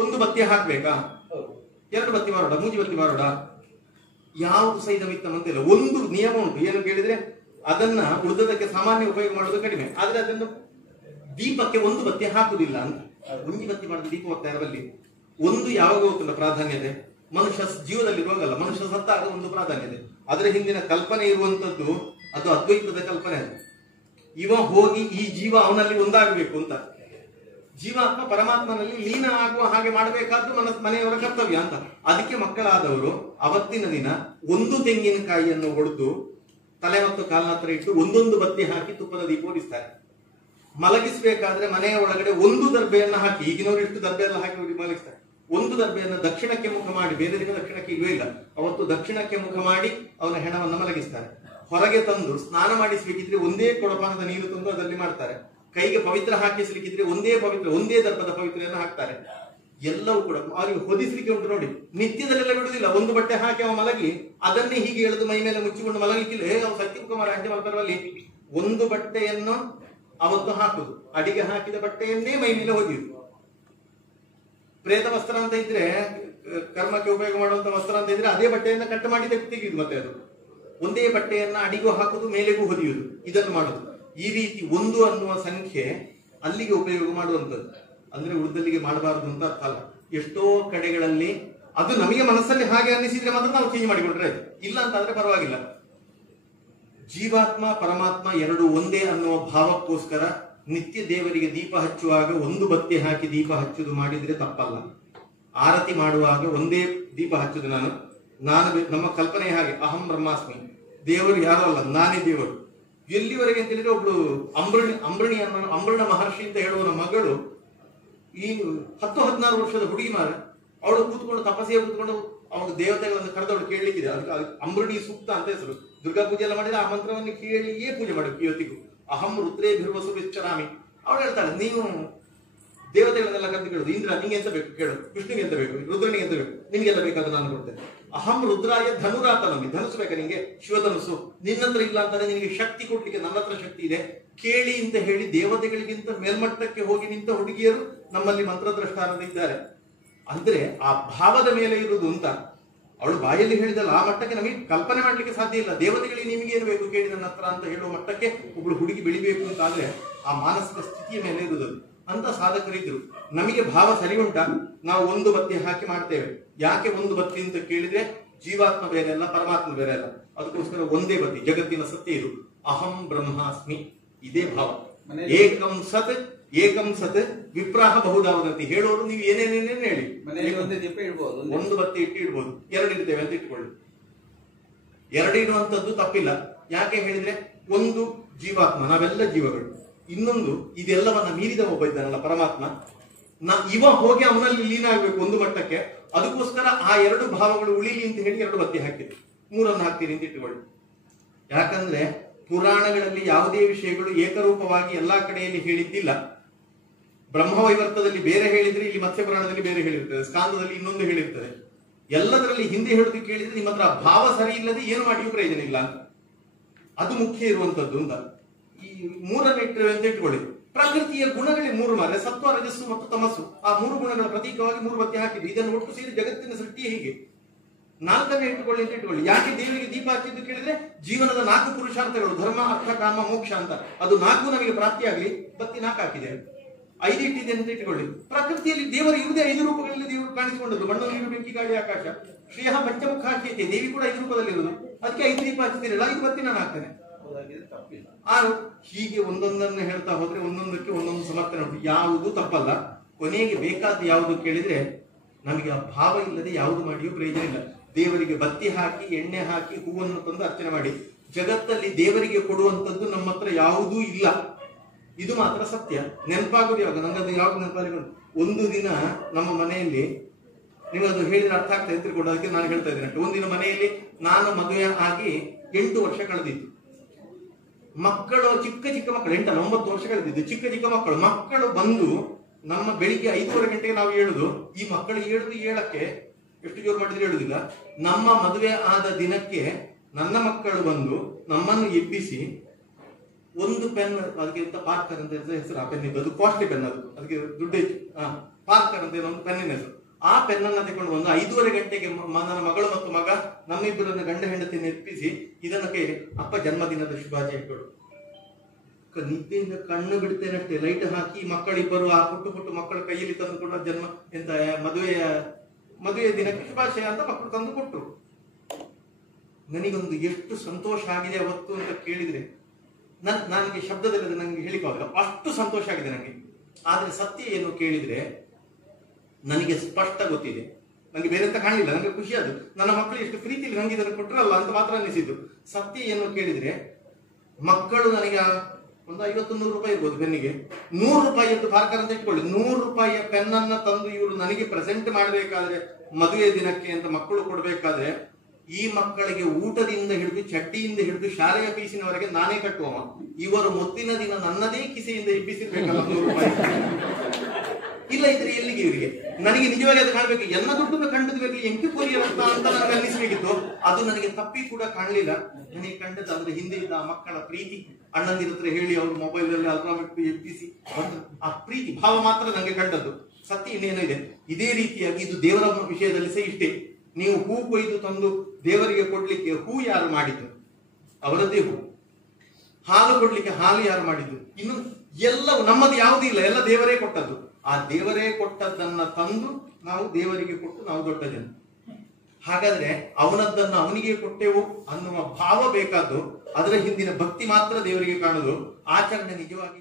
ಒಂದು ಬತ್ತಿ ಹಾಕ್ಬೇಕಾ, ಎರಡು ಬತ್ತಿ ಮಾಡೋಣ, ಮೂಜಿ ಬತ್ತಿ ಮಾಡೋಣ, ಯಾವುದು ಸಹಿತ ಮಿತ್ತ ಮಂತಿಲ್ಲ. ಒಂದು ನಿಯಮ ಉಂಟು, ಏನು ಕೇಳಿದ್ರೆ ಅದನ್ನ ಉಳಿದದಕ್ಕೆ ಸಾಮಾನ್ಯ ಉಪಯೋಗ ಮಾಡೋದು ಕಡಿಮೆ, ಆದ್ರೆ ಅದನ್ನು ದೀಪಕ್ಕೆ ಒಂದು ಬತ್ತಿ ಹಾಕುದಿಲ್ಲ ಅಂತ. ಒಂಜಿ ಬತ್ತಿ ಮಾಡಿದ ದೀಪ ಹೋಗ್ತಾ ಇರಬಲ್ಲಿ ಒಂದು ಯಾವಾಗ ಹೋಗ್ತಲ್ಲ ಪ್ರಾಧಾನ್ಯತೆ, ಮನುಷ್ಯ ಜೀವದಲ್ಲಿ ಹೋಗಲ್ಲ, ಮನುಷ್ಯ ಸತ್ತಾಗ ಒಂದು ಪ್ರಾಧಾನ್ಯತೆ. ಅದರ ಹಿಂದಿನ ಕಲ್ಪನೆ ಇರುವಂತದ್ದು ಅದು ಅದ್ವೈತದ ಕಲ್ಪನೆ. ಅದು ಇವ ಹೋಗಿ ಈ ಜೀವ ಅವನಲ್ಲಿ ಒಂದಾಗಬೇಕು ಅಂತ, ಜೀವಾತ್ಮ ಪರಮಾತ್ಮನಲ್ಲಿ ಲೀನ ಆಗುವ ಹಾಗೆ ಮಾಡಬೇಕಾದ್ದು ಮನೆಯವರ ಕರ್ತವ್ಯ ಅಂತ. ಅದಕ್ಕೆ ಮಕ್ಕಳಾದವರು ಅವತ್ತಿನ ದಿನ ಒಂದು ತೆಂಗಿನಕಾಯಿಯನ್ನು ಹೊಡೆದು ತಲೆ ಮತ್ತು ಕಾಲಿನ ಹತ್ರ ಇಟ್ಟು ಒಂದೊಂದು ಬತ್ತಿ ಹಾಕಿ ತುಪ್ಪದ ದೀಪ ಓಡಿಸ್ತಾರೆ. ಮಲಗಿಸಬೇಕಾದ್ರೆ ಮನೆಯ ಒಳಗಡೆ ಒಂದು ದರ್ಬೆಯನ್ನು ಹಾಕಿ, ಈಗಿನವರು ಇಷ್ಟು ದರ್ಬೆ ಎಲ್ಲ ಹಾಕಿ ಮಲಗಿಸ್ತಾರೆ, ಒಂದು ದರ್ಬೆಯನ್ನು ದಕ್ಷಿಣಕ್ಕೆ ಮುಖ ಮಾಡಿ, ಬೇರೆ ದಿನ ದಕ್ಷಿಣಕ್ಕೆ ಇಲ್ಲವೇ ಇಲ್ಲ, ಅವತ್ತು ದಕ್ಷಿಣಕ್ಕೆ ಮುಖ ಮಾಡಿ ಅವನ ಹೆಣವನ್ನು ಮಲಗಿಸ್ತಾರೆ. ಹೊರಗೆ ತಂದು ಸ್ನಾನ ಮಾಡಿಸ್ಬೇಕಿದ್ರೆ ಒಂದೇ ಕೊಡಪಾನದ ನೀರು ತಂದು ಅದರಲ್ಲಿ ಮಾಡ್ತಾರೆ. ಕೈಗೆ ಪವಿತ್ರ ಹಾಕಿಸ್ಲಿಕ್ಕಿದ್ರೆ ಒಂದೇ ದರ್ಭದ ಪವಿತ್ರೆಯನ್ನು ಹಾಕ್ತಾರೆ. ಎಲ್ಲವೂ ಕೂಡ ಅವರಿಗೆ ಹೊದಿಸ್ಲಿಕ್ಕೆ ಉಂಟು ನೋಡಿ. ನಿತ್ಯದಲ್ಲೆಲ್ಲ ಬಿಡುವುದಿಲ್ಲ, ಒಂದು ಬಟ್ಟೆ ಹಾಕಿ ಅವ ಮಲಗಿ ಅದನ್ನೇ ಹೀಗೆ ಎಳೆದು ಮೈ ಮೇಲೆ ಮುಚ್ಚಿಕೊಂಡು ಮಲಗಲಿಕ್ಕಿಲ್ಲ. ಅವು ಸತ್ಯಕುಮಾರ ಅಂಜೆ ಮಲ್ಪರವಲ್ಲಿ ಒಂದು ಬಟ್ಟೆಯನ್ನು ಅವತ್ತು ಹಾಕುದು, ಅಡಿಗೆ ಹಾಕಿದ ಬಟ್ಟೆಯನ್ನೇ ಮೈ ಮೇಲೆ ಹೊದಿಯುದು. ಪ್ರೇತ ವಸ್ತ್ರ ಅಂತ ಇದ್ರೆ, ಕರ್ಮಕ್ಕೆ ಉಪಯೋಗ ಮಾಡುವಂತ ವಸ್ತ್ರ ಅಂತ ಇದ್ರೆ ಅದೇ ಬಟ್ಟೆಯನ್ನ ಕಟ್ ಮಾಡಿ ತೆಗೆಯುದು. ಮತ್ತೆ ಅದು ಒಂದೇ ಬಟ್ಟೆಯನ್ನ ಅಡಿಗೂ ಹಾಕುದು, ಮೇಲೆಗೂ ಹೊದಿಯುವುದು, ಇದನ್ನು ಮಾಡುದು. ಈ ರೀತಿ ಒಂದು ಅನ್ನುವ ಸಂಖ್ಯೆ ಅಲ್ಲಿಗೆ ಉಪಯೋಗ ಮಾಡುವಂಥದ್ದು. ಅಂದ್ರೆ ಉಳಿದಲ್ಲಿಗೆ ಮಾಡಬಾರದು ಅಂತ ಅರ್ಥ ಅಲ್ಲ. ಎಷ್ಟೋ ಕಡೆಗಳಲ್ಲಿ ಅದು ನಮಗೆ ಮನಸ್ಸಲ್ಲಿ ಹಾಗೆ ಅನ್ನಿಸಿದ್ರೆ ಮಾತ್ರ ನಾವು ಚೇಂಜ್ ಮಾಡಿಕೊಂಡ್ರೆ, ಇಲ್ಲ ಅಂತಾದ್ರೆ ಪರವಾಗಿಲ್ಲ. ಜೀವಾತ್ಮ ಪರಮಾತ್ಮ ಎರಡು ಒಂದೇ ಅನ್ನುವ ಭಾವಕ್ಕೋಸ್ಕರ ನಿತ್ಯ ದೇವರಿಗೆ ದೀಪ ಹಚ್ಚುವಾಗ ಒಂದು ಬತ್ತಿ ಹಾಕಿ ದೀಪ ಹಚ್ಚುದು ಮಾಡಿದ್ರೆ ತಪ್ಪಲ್ಲ. ಆರತಿ ಮಾಡುವಾಗ ಒಂದೇ ದೀಪ ಹಚ್ಚುದು. ನಮ್ಮ ಕಲ್ಪನೆ ಹಾಗೆ, ಅಹಂ ಬ್ರಹ್ಮಾಸ್ಮಿ, ದೇವರು ಯಾರು ಅಲ್ಲ, ನಾನೇ ದೇವರು. ಎಲ್ಲಿವರೆಗೆ ಅಂತ ಹೇಳಿದ್ರೆ, ಒಬ್ಳು ಅಂಬೃಣ ಮಹರ್ಷಿ ಅಂತ ಹೇಳುವ ಮಗಳು, ಈ 10-16 ವರ್ಷದ ಹುಡುಗಿ ಮಾರ, ಅವಳು ಕೂತ್ಕೊಂಡು ತಪಸ್ಸಿಗೆ ಕೂತ್ಕೊಂಡು ಅವಳು ದೇವತೆಗಳನ್ನು ಕರೆದವಳು ಕೇಳಲಿಕ್ಕಿದೆ. ಅದಕ್ಕೆ ಅಂಬೃಣಿ ಸೂಕ್ತ ಅಂತ ಹೆಸರು. ದುರ್ಗಾ ಪೂಜೆ ಎಲ್ಲ ಮಾಡಿದ್ರೆ ಆ ಮಂತ್ರವನ್ನು ಕೇಳಿಯೇ ಪೂಜೆ ಮಾಡಬೇಕು ಇವತ್ತಿಗೂ. ಅಹಂ ರುದ್ರೇ ಭಿರ್ವಸು ವಿಶ್ಚರಾಮಿ. ಅವಳು ಹೇಳ್ತಾಳೆ, ನೀವು ದೇವತೆಗಳನ್ನೆಲ್ಲ ಕರೆದು ಕೇಳುದು, ಇಂದ್ರ ನಿಂಗೆ ಎಂತ ಬೇಕು ಕೇಳು, ವಿಷ್ಣುಗೆ ಎಂತ ಬೇಕು, ರುದ್ರನಿಗೆ ಎಂತ ಬೇಕು, ನಿನ್ಗೆಲ್ಲ ಬೇಕಾದ್ರೆ ನಾನು ಕೊಡ್ತೇನೆ. ಅಹಂ ರುದ್ರಾಯ ಧನುರಾತನಮಿ, ಧನುಸು ಬೇಕಾ ನಿಂಗೆ, ಶಿವಧನುಸು. ನಿನ್ನತ್ರ ಇಲ್ಲ ಅಂತಾನೆ ನಿನಗೆ ಶಕ್ತಿ ಕೊಡ್ಲಿಕ್ಕೆ ನನ್ನ ಹತ್ರ ಶಕ್ತಿ ಇದೆ, ಕೇಳಿ ಅಂತ ಹೇಳಿ ದೇವತೆಗಳಿಗಿಂತ ಮೇಲ್ಮಟ್ಟಕ್ಕೆ ಹೋಗಿ ನಿಂತ ಹುಡುಗಿಯರು ನಮ್ಮಲ್ಲಿ ಮಂತ್ರದ್ರಷ್ಟಾನದ ಇದ್ದಾರೆ. ಅಂದ್ರೆ ಆ ಭಾವದ ಮೇಲೆ ಇರುವುದು ಅಂತ. ಅವಳು ಬಾಯಲ್ಲಿ ಹೇಳಿದಲ್ಲ, ಆ ಮಟ್ಟಕ್ಕೆ ನಮಗೆ ಕಲ್ಪನೆ ಮಾಡ್ಲಿಕ್ಕೆ ಸಾಧ್ಯ ಇಲ್ಲ. ದೇವತೆಗಳಿಗೆ ನಿಮಗೆ ಏನು ಬೇಕು ಕೇಳಿ ನನ್ನ ಹತ್ರ ಅಂತ ಹೇಳುವ ಮಟ್ಟಕ್ಕೆ ಒಬ್ಳು ಹುಡುಗಿ ಬೆಳಿಬೇಕು ಅಂತ ಆದ್ರೆ ಆ ಮಾನಸಿಕ ಸ್ಥಿತಿಯ ಮೇಲೆ ಇರುವುದು ಅಂತ ಸಾಧಕರಿದ್ರು. ನಮಗೆ ಭಾವ ಸರಿ ಉಂಟಾ, ನಾವು ಒಂದು ಬತ್ತಿ ಹಾಕಿ ಮಾಡ್ತೇವೆ. ಯಾಕೆ ಒಂದು ಬತ್ತಿ ಅಂತ ಕೇಳಿದ್ರೆ, ಜೀವಾತ್ಮ ಬೇರೆ ಅಲ್ಲ, ಪರಮಾತ್ಮ ಬೇರೆ ಅಲ್ಲ, ಅದಕ್ಕೋಸ್ಕರ ಒಂದೇ ಬತ್ತಿ. ಜಗತ್ತಿನ ಸತ್ಯ ಇದು, ಅಹಂ ಬ್ರಹ್ಮಾಸ್ಮಿ, ಇದೇ ಭಾವ. ಏಕಂ ಸತ್ ವಿಪ್ರಾಹ ಬಹುದಾವದಂತಿ ಹೇಳೋರು ನೀವು ಏನೇನೇನೇನು ಹೇಳಿ, ಒಂದೇ ದೀಪ ಇಡ್ಬೋದು, ಒಂದು ಬತ್ತಿ ಇಡ್ಬೋದು, ಎರಡು ಇಡ್ತೇವೆ ಅಂತ ಇಟ್ಕೊಳ್ಳಿ. ಎರಡು ಇಡುವಂತದ್ದು ತಪ್ಪಿಲ್ಲ. ಯಾಕೆ ಹೇಳಿದ್ರೆ, ಒಂದು ಜೀವಾತ್ಮ, ನಾವೆಲ್ಲ ಜೀವಗಳು. ಇನ್ನೊಂದು ಇದೆಲ್ಲವನ್ನ ಮೀರಿದ ಒಬ್ಬ ಇದ್ದಾನಲ್ಲ ಪರಮಾತ್ಮ, ಇವ ಹೋಗಿ ಅವನಲ್ಲಿ ಲೀನ ಆಗ್ಬೇಕು ಒಂದು ಮಟ್ಟಕ್ಕೆ. ಅದಕ್ಕೋಸ್ಕರ ಆ ಎರಡು ಭಾವಗಳು ಉಳಿಲಿ ಅಂತ ಹೇಳಿ ಎರಡು ಬತ್ತಿ ಹಾಕಿದ್ರು. ಮೂರನ್ನು ಹಾಕ್ತೀರಿ ಅಂತ ಇಟ್ಟುಕೊಳ್ಳಿ. ಯಾಕಂದ್ರೆ ಪುರಾಣಗಳಲ್ಲಿ ಯಾವುದೇ ವಿಷಯಗಳು ಏಕರೂಪವಾಗಿ ಎಲ್ಲಾ ಕಡೆಯಲ್ಲಿ ಹೇಳಿದ್ದಿಲ್ಲ. ಬ್ರಹ್ಮವೈವರ್ತದಲ್ಲಿ ಬೇರೆ ಹೇಳಿದ್ರೆ, ಇಲ್ಲಿ ಮತ್ಸ್ಯ ಪುರಾಣದಲ್ಲಿ ಬೇರೆ ಹೇಳಿರ್ತದೆ, ಸ್ಕಾಂದದಲ್ಲಿ ಇನ್ನೊಂದು ಹೇಳಿರ್ತದೆ. ಎಲ್ಲದರಲ್ಲಿ ಹಿಂದೆ ಹೇಳುದು ಕೇಳಿದ್ರೆ ನಿಮ್ಮ ಹತ್ರ ಭಾವ ಸರಿ ಇಲ್ಲದೆ ಏನು ಮಾಡಿಯೂ ಪ್ರಯೋಜನ ಇಲ್ಲ ಅಂತ. ಅದು ಮುಖ್ಯ ಇರುವಂತದ್ದು ಅಂತ. ಈ ಮೂರನ್ನು ಇಟ್ಟರೆ ಅಂತ ಇಟ್ಕೊಳ್ಳಿ. ಪ್ರಕೃತಿಯ ಗುಣಗಳೇ ಮೂರು ಮಾರೆ, ಸತ್ವ, ರಜಸ್ಸು ಮತ್ತು ತಮಸ್ಸು. ಆ ಮೂರು ಗುಣಗಳ ಪ್ರತೀಕವಾಗಿ ಮೂರು ಬತ್ತಿ ಹಾಕಿದ್ದು. ಇದನ್ನು ಒಟ್ಟು ಸೇರಿ ಜಗತ್ತಿನ ಸೃಷ್ಟಿಯೇ ಹೀಗೆ. ನಾಲ್ಕನ್ನೇ ಇಟ್ಟುಕೊಳ್ಳಿ ಅಂತ ಇಟ್ಕೊಳ್ಳಿ. ಯಾಕೆ ದೇವರಿಗೆ ದೀಪ ಹಚ್ಚಿದ್ದು ಕೇಳಿದ್ರೆ, ಜೀವನದ 4 ಪುರುಷಾರ್ಥಗಳು, ಧರ್ಮ, ಅರ್ಥ, ಕಾಮ, ಮೋಕ್ಷ ಅಂತ. ಅದು 4 ನಮಗೆ ಪ್ರಾಪ್ತಿಯಾಗಲಿ, ಬತ್ತಿ 4 ಹಾಕಿದೆ. 5 ಇಟ್ಟಿದೆ ಅಂತ ಇಟ್ಕೊಳ್ಳಿ. ಪ್ರಕೃತಿಯಲ್ಲಿ ದೇವರು ಇರುವುದೇ 5 ರೂಪಗಳಲ್ಲಿ ದೇವರು ಕಾಣಿಸಿಕೊಂಡದ್ದು. ಮಣ್ಣು, ನೀರು, ಬೆಂಕಿ, ಗಾಳಿ, ಆಕಾಶ. ಶ್ರೇಯ ಪಂಚಮುಖ ಹಾಕಿ ದೇವಿ ಕೂಡ 5 ರೂಪದಲ್ಲಿ ಇರುವುದು. ಅದಕ್ಕೆ 5 ದೀಪ ಹಚ್ಚಿದಿರಲ್ಲ, 5 ಬತ್ತಿ ನಾನು ಹಾಕ್ತೇನೆ. ಹೀಗೆ ಒಂದೊಂದನ್ನು ಹೇಳ್ತಾ ಹೋದ್ರೆ ಒಂದೊಂದಕ್ಕೆ ಒಂದೊಂದು ಸಮರ್ಥನೆ ಉಂಟು. ಯಾವುದು ತಪ್ಪಲ್ಲ. ಕೊನೆಗೆ ಬೇಕಾದ ಯಾವುದು ಕೇಳಿದ್ರೆ, ನಮಗೆ ಆ ಭಾವ ಇಲ್ಲದೆ ಯಾವುದು ಮಾಡಿಯೂ ಪ್ರಯೋಜನ ಇಲ್ಲ. ದೇವರಿಗೆ ಬತ್ತಿ ಹಾಕಿ, ಎಣ್ಣೆ ಹಾಕಿ, ಹೂವನ್ನು ತಂದು ಅರ್ಚನೆ ಮಾಡಿ, ಜಗತ್ತಲ್ಲಿ ದೇವರಿಗೆ ಕೊಡುವಂತದ್ದು ನಮ್ಮ ಹತ್ರ ಯಾವುದೂ ಇಲ್ಲ. ಇದು ಮಾತ್ರ ಸತ್ಯ. ನೆನಪಾಗೋದು ಯಾವಾಗ, ನಂಗದು ಯಾವಾಗ ನೆನಪಾಗ, ಒಂದು ದಿನ ನಮ್ಮ ಮನೆಯಲ್ಲಿ, ನೀವು ಅದು ಹೇಳಿದ್ರೆ ಅರ್ಥ ಆಗ್ತಾ ತಿಳ್ಕೊಂಡು ಅದಕ್ಕೆ ನಾನು ಹೇಳ್ತಾ ಇದ್ದೇನೆ. ಒಂದಿನ ಮನೆಯಲ್ಲಿ ನಾನು ಮದುವೆ ಆಗಿ 8 ವರ್ಷ ಕಳೆದಿತ್ತು. ಮಕ್ಕಳು ಚಿಕ್ಕ ಚಿಕ್ಕ ಮಕ್ಕಳು, 8 ಅಲ್ಲ 9 ವರ್ಷ ಕಳೆದಿದ್ದು. ಚಿಕ್ಕ ಚಿಕ್ಕ ಮಕ್ಕಳು ಬಂದು ನಮ್ಮ ಬೆಳಿಗ್ಗೆ 5:15 ಗಂಟೆಗೆ ನಾವು ಹೇಳುದು, ಈ ಮಕ್ಕಳಿಗೆ ಹೇಳಕ್ಕೆ ಎಷ್ಟು ಜೋರು ಮಾಡಿದ್ರೆ ಹೇಳುದಿಲ್ಲ. ನಮ್ಮ ಮದುವೆ ಆದ ದಿನಕ್ಕೆ ನನ್ನ ಮಕ್ಕಳು ಬಂದು ನಮ್ಮನ್ನು ಎಬ್ಬಿಸಿ ಒಂದು ಪೆನ್, ಅದಕ್ಕೆ ಪಾರ್ಕರ್ ಅಂತ ಹೆಸರು, ಆ ಪೆನ್ ಇದ್ದು, ಅದು ಕಾಸ್ಟ್ಲಿ ಪೆನ್, ಅದಕ್ಕೆ ದುಡ್ಡು ಹೆಚ್ಚು, ಪಾರ್ಕರ್ ಅಂತ ಒಂದು ಪೆನ್ನಿನ ಹೆಸರು. ಆ ಪೆನ್ನನ್ನು ತಗೊಂಡು ಬಂದು 5:15 ಗಂಟೆಗೆ ನನ್ನ ಮಗಳು ಮತ್ತು ಮಗ ನಮ್ಮಿಬ್ಬರನ್ನು ಗಂಡ ಹೆಂಡತಿಯನ್ನು ಎಪ್ಪಿಸಿ ಇದನ್ನು ಕೈ, ಅಪ್ಪ ಜನ್ಮದಿನದ ಶುಭಾಶಯಗಳು. ನಿದ್ದೆಯಿಂದ ಕಣ್ಣು ಬಿಡ್ತೇನೆ ಅಷ್ಟೇ, ಲೈಟ್ ಹಾಕಿ ಮಕ್ಕಳಿಬ್ಬರು ಆ ಪುಟ್ಟು ಪುಟ್ಟು ಮಕ್ಕಳ ಕೈಯಲ್ಲಿ ತಂದು ಕೊಡ ಜನ್ಮ ಎಂತ ಮದುವೆಯ ದಿನಕ್ಕೆ ಶುಭಾಶಯ ಅಂತ ಮಕ್ಕಳು ತಂದು ಕೊಟ್ಟರು. ನನಗೊಂದು ಎಷ್ಟು ಸಂತೋಷ ಆಗಿದೆ ಅವತ್ತು ಅಂತ ಕೇಳಿದ್ರೆ ನನಗೆ ಶಬ್ದದಲ್ಲಿ ನನಗೆ ಹೇಳಿಕೊಳ್ಳಲ್ಲ, ಅಷ್ಟು ಸಂತೋಷ ಆಗಿದೆ ನನಗೆ. ಆದ್ರೆ ಸತ್ಯ ಏನು ಕೇಳಿದ್ರೆ ನನಗೆ ಸ್ಪಷ್ಟ ಗೊತ್ತಿದೆ, ನನಗೆ ಬೇರೆ ಅಂತ ಕಾಣಲಿಲ್ಲ, ನನಗೆ ಖುಷಿ ಅದು, ನನ್ನ ಮಕ್ಕಳು ಎಷ್ಟು ಪ್ರೀತಿಯಲ್ಲಿ ನನಗೆ ಇದನ್ನು ಕೊಟ್ಟರಲ್ಲ ಅಂತ ಮಾತ್ರ ಅನ್ನಿಸಿದ್ದು. ಸತ್ಯ ಏನು ಕೇಳಿದ್ರೆ ಮಕ್ಕಳು ನನಗೆ ಒಂದು 50-100 ರೂಪಾಯಿ ಇರ್ಬೋದು ಪೆನ್ನಿಗೆ, 100 ರೂಪಾಯಿಯದ್ದು ಪಾರ್ಕರ್ ಅಂತ ಇಟ್ಕೊಳ್ಳಿ, 100 ರೂಪಾಯಿಯ ಪೆನ್ನನ್ನ ತಂದು ಇವರು ನನಗೆ ಪ್ರೆಸೆಂಟ್ ಮಾಡಬೇಕಾದ್ರೆ ಮದುವೆ ದಿನಕ್ಕೆ ಅಂತ ಮಕ್ಕಳು ಕೊಡ್ಬೇಕಾದ್ರೆ ಈ ಮಕ್ಕಳಿಗೆ ಊಟದಿಂದ ಹಿಡಿದು ಚಡ್ಡಿಯಿಂದ ಹಿಡಿದು ಶಾಲೆಯ ಫೀಸಿನವರೆಗೆ ನಾನೇ ಕಟ್ಟುವ. ಇವರು ಮುತ್ತಿನ ದಿನ ನನ್ನದೇ ಕಿಸೆಯಿಂದ ಎಬ್ಬಿಸಿರ್ಬೇಕಲ್ಲ 100 ರೂಪಾಯಿ. ಇಲ್ಲ ಇದ್ರೆ ಎಲ್ಲಿಗೆ ಇವರಿಗೆ? ನನಗೆ ನಿಜವಾಗಿ ಅದು ಕಾಣಬೇಕು, ಎಲ್ಲ ದುಡ್ಡು ಕಂಡದ್ಬೇಕು, ಎಂಕಿ ಕೊರಿಯರ್ ಅಂತ ನನಗೆ ಅನ್ನಿಸ್ಬೇಕಿತ್ತು. ಅದು ನನಗೆ ತಪ್ಪಿ ಕೂಡ ಕಾಣಲಿಲ್ಲ. ನನಗೆ ಕಂಡದ್ದು ಅದ್ರ ಹಿಂದೆ ಇದ್ದ ಆ ಮಕ್ಕಳ ಪ್ರೀತಿ, ಅಣ್ಣಂದಿರ ಹತ್ರ ಹೇಳಿ ಅವರು ಮೊಬೈಲ್ ಅಲ್ಲಿ ಅಲ್ರಾಮ್ ಇಟ್ಟು ಎಬ್ಬಿಸಿ ಆ ಪ್ರೀತಿ ಭಾವ ಮಾತ್ರ ನನಗೆ ಕಂಡದ್ದು. ಸತ್ಯ ಇನ್ನೇನೋ ಇದೆ. ಇದೇ ರೀತಿಯಾಗಿ ಇದು ದೇವರ ವಿಷಯದಲ್ಲಿ ಸಹ ಇಷ್ಟೇ. ನೀವು ಹೂ ಕೊಯ್ದು ತಂದು ದೇವರಿಗೆ ಕೊಡ್ಲಿಕ್ಕೆ ಹೂ ಯಾರು ಮಾಡಿದ್ದು? ಅವರದ್ದೇ ಹೂ. ಹಾಲು ಕೊಡ್ಲಿಕ್ಕೆ ಹಾಲು ಯಾರು ಮಾಡಿದ್ದು? ಇನ್ನು ಎಲ್ಲವೂ ನಮ್ಮದು ಯಾವುದೂ ಇಲ್ಲ, ಎಲ್ಲ ದೇವರೇ ಕೊಟ್ಟದ್ದು. ಆ ದೇವರೇ ಕೊಟ್ಟದ್ದನ್ನ ತಂದು ನಾವು ದೇವರಿಗೆ ಕೊಟ್ಟು ನಾವು ದೊಡ್ಡ ಜನ. ಹಾಗಾದ್ರೆ ಅವನದ್ದನ್ನು ಅವನಿಗೆ ಕೊಟ್ಟೆವು ಅನ್ನುವ ಭಾವ ಬೇಕಾದ್ದು, ಅದರ ಹಿಂದಿನ ಭಕ್ತಿ ಮಾತ್ರ ದೇವರಿಗೆ ಕಾಣುದು. ಆಚರಣೆ ನಿಜವಾಗಿ